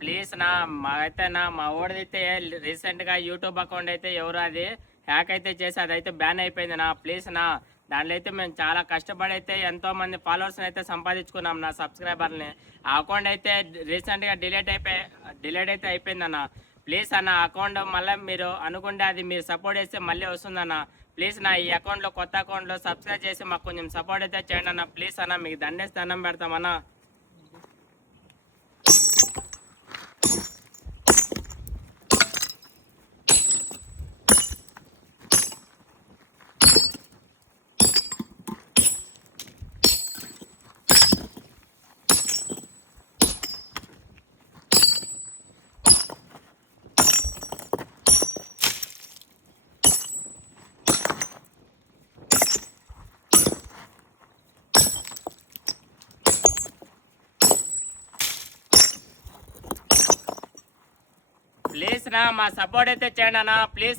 Please మా ఓడిదైతే రీసెంట్గా YouTube account అయితే ఎవరు అది హ్యాక్ అయితే చేసి అదైతే బ్యాన్ అయిపోయింది ప్లీజ్ దాంట్లో అయితే మేము చాలా కష్టపడి అయితే ఎంతో మంది ఫాలోవర్స్ని అయితే సంపాదించుకున్నాం సబ్స్క్రైబర్ని. ఆ అకౌంట్ అయితే రీసెంట్గా డిలీట్ అయితే అయిపోయిందన్న. ప్లీజ్ అకౌంట్ మళ్ళీ మీరు అనుకుంటే అది మీరు సపోర్ట్ చేస్తే మళ్ళీ వస్తుందన్న. ప్లీజ్ ఈ అకౌంట్లో కొత్త అకౌంట్లో సబ్స్క్రైబ్ చేసి మాకు కొంచెం సపోర్ట్ అయితే చేయండి అన్న. ప్లీజ్ మీకు దండేసి దండం పెడతామన్నా. ప్లీజ్ మా సపోర్ట్ అయితే చేయండి అన్న. ప్లీజ్